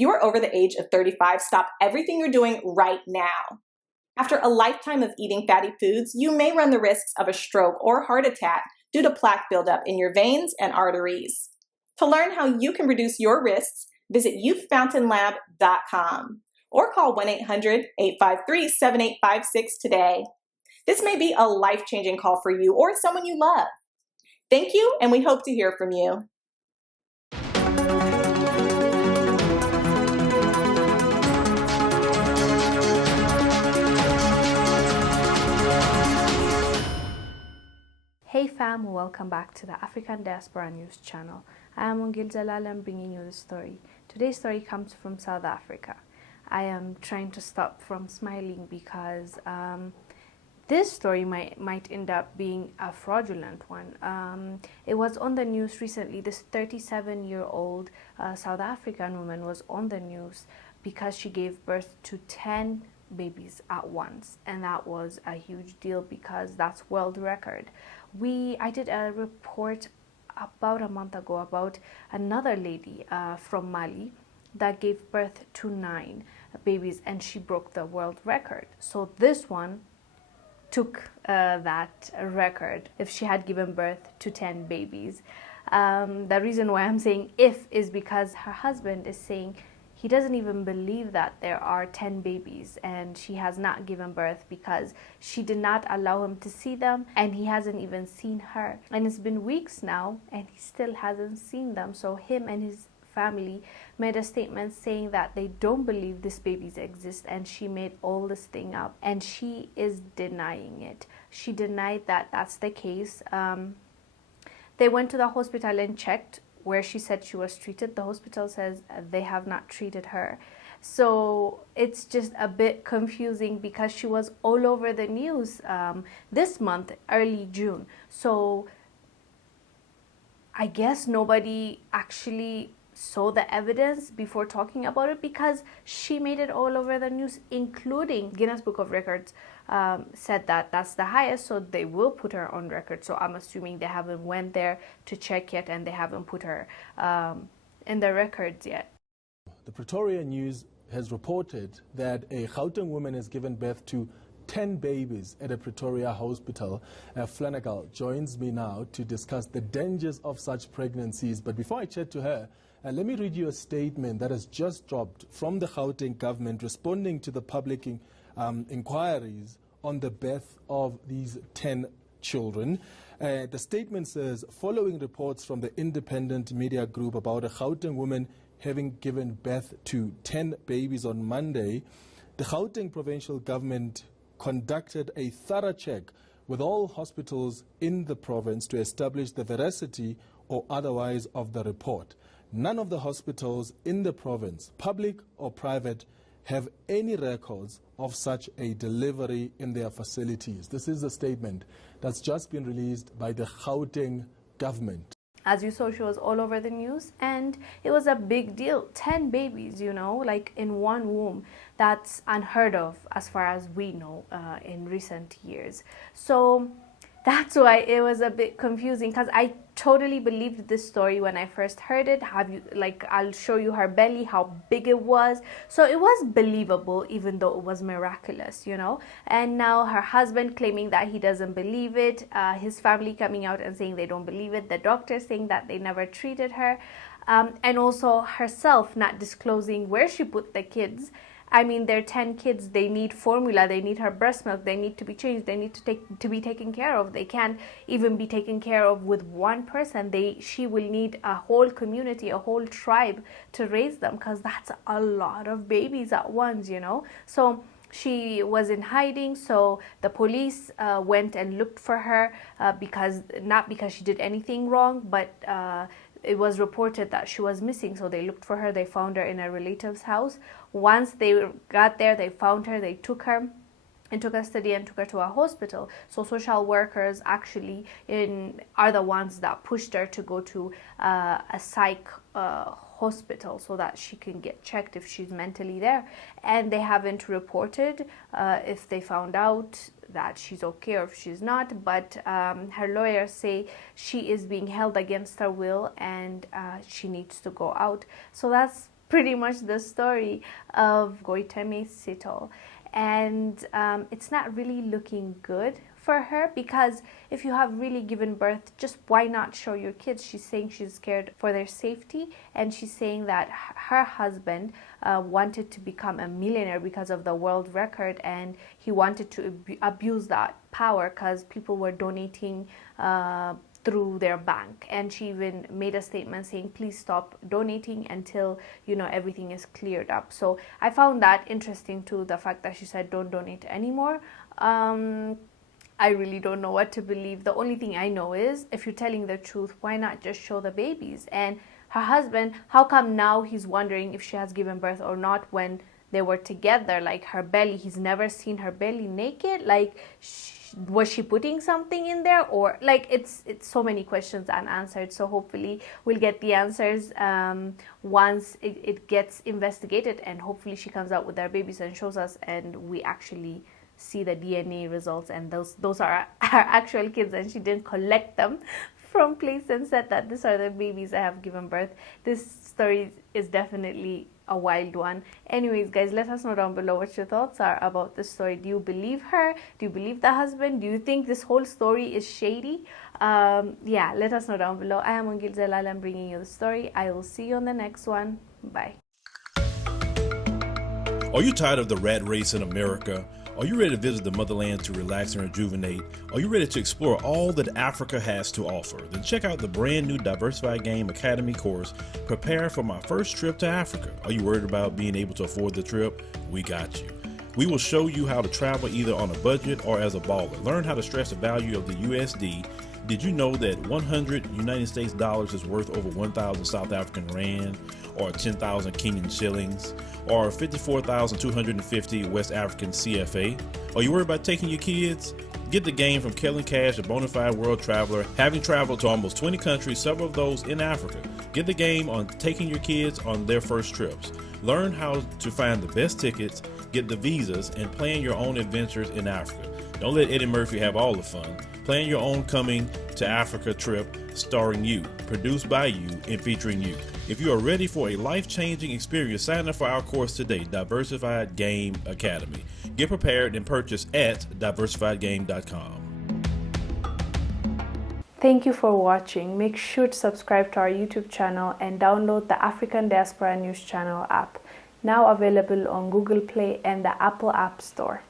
you are over the age of 35, stop everything you're doing right now. After a lifetime of eating fatty foods, you may run the risks of a stroke or heart attack due to plaque buildup in your veins and arteries. To learn how you can reduce your risks, visit youthfountainlab.com or call 1-800-853-7856 today. This may be a life-changing call for you or someone you love. Thank you, and we hope to hear from you. Hey fam, welcome back to the African Diaspora News channel. I am Wongel Zelalem bringing you the story. Today's story comes from South Africa. I am trying to stop from smiling because this story might end up being a fraudulent one. It was on the news recently. This 37-year-old South African woman was on the news because she gave birth to 10 babies at once, and that was a huge deal because that's world record. I did a report about a month ago about another lady from Mali that gave birth to 9 babies, and she broke the world record. So this one took that record if she had given birth to 10 babies. The reason why I'm saying if is because her husband is saying he doesn't even believe that there are 10 babies, and she has not given birth because she did not allow him to see them, and he hasn't even seen her. And it's been weeks now and he still hasn't seen them. So him and his family made a statement saying that they don't believe these babies exist, and she made all this thing up, and she is denying it. She denied that that's the case. They went to the hospital and checked where she said she was treated. The hospital says they have not treated her. So it's just a bit confusing because she was all over the news this month, early June. So I guess nobody actually saw the evidence before talking about it because she made it all over the news, including Guinness Book of Records said that that's the highest, so they will put her on record. So I'm assuming they haven't went there to check yet, and they haven't put her in the records yet. The Pretoria News has reported that a Gauteng woman has given birth to 10 babies at a Pretoria hospital. Flanagan joins me now to discuss the dangers of such pregnancies. But before I chat to her, let me read you a statement that has just dropped from the Gauteng government responding to the public inquiries on the birth of these 10 children. The statement says, following reports from the independent media group about a Gauteng woman having given birth to 10 babies on Monday, the Gauteng provincial government conducted a thorough check with all hospitals in the province to establish the veracity or otherwise of the report. None of the hospitals in the province, public or private, have any records of such a delivery in their facilities. This is a statement that's just been released by the Gauteng government. As you saw, she was all over the news, and it was a big deal. 10 babies, you know, like in one womb. That's unheard of as far as we know in recent years. So that's why it was a bit confusing, because I totally believed this story when I first heard it. I'll show you her belly, how big it was. So it was believable, even though it was miraculous, you know. And now her husband claiming that he doesn't believe it, his family coming out and saying they don't believe it, the doctor saying that they never treated her, and also herself not disclosing where she put the kids. I mean, they're 10 kids, they need formula, they need her breast milk, they need to be changed, they need to be taken care of. They can't even be taken care of with one person. She will need a whole community, a whole tribe to raise them, because that's a lot of babies at once, you know. So she was in hiding, so the police went and looked for her not because she did anything wrong, but it was reported that she was missing, so they looked for her. They found her in a relative's house. Once they got there, they found her, they took her into custody and took her to a hospital. So social workers actually are the ones that pushed her to go to a psych hospital so that she can get checked if she's mentally there. And they haven't reported if they found out that she's okay or if she's not, but her lawyers say she is being held against her will and she needs to go out. So that's pretty much the story of Goiteme Sito. And it's not really looking good for her, because if you have really given birth, just why not show your kids? She's saying she's scared for their safety, and she's saying that her husband wanted to become a millionaire because of the world record, and he wanted to abuse that power because people were donating through their bank. And she even made a statement saying, please stop donating until, you know, everything is cleared up. So I found that interesting too, the fact that she said don't donate anymore. I really don't know what to believe. The only thing I know is, if you're telling the truth, why not just show the babies? And her husband, how come now he's wondering if she has given birth or not when they were together? Like, her belly, he's never seen her belly naked. Like, was she putting something in there? Or like, it's so many questions unanswered. So hopefully we'll get the answers once it gets investigated, and hopefully she comes out with her babies and shows us, and we actually see the DNA results, and those are our actual kids, and she didn't collect them from place and said that these are the babies I have given birth. This story is definitely a wild one. Anyways, guys, let us know down below what your thoughts are about this story. Do you believe her? Do you believe the husband? Do you think this whole story is shady? Yeah, let us know down below. I am Wongel Zelalem, bringing you the story. I will see you on the next one. Bye. Are you tired of the rat race in America? Are you ready to visit the motherland to relax and rejuvenate? Are you ready to explore all that Africa has to offer? Then check out the brand new Diversified Game Academy course, Prepare for My First Trip to Africa. Are you worried about being able to afford the trip? We got you. We will show you how to travel either on a budget or as a baller. Learn how to stretch the value of the USD. Did you know that 100 United States dollars is worth over 1,000 South African rand, or 10,000 Kenyan shillings, or 54,250 West African CFA? Are you worried about taking your kids? Get the game from Kellen Cash, a bona fide world traveler, having traveled to almost 20 countries, several of those in Africa. Get the game on taking your kids on their first trips. Learn how to find the best tickets, get the visas, and plan your own adventures in Africa. Don't let Eddie Murphy have all the fun. Plan your own coming to Africa trip starring you, produced by you, and featuring you. If you are ready for a life-changing experience, sign up for our course today, Diversified Game Academy. Get prepared and purchase at diversifiedgame.com. Thank you for watching. Make sure to subscribe to our YouTube channel and download the African Diaspora News Channel app, now available on Google Play and the Apple App Store.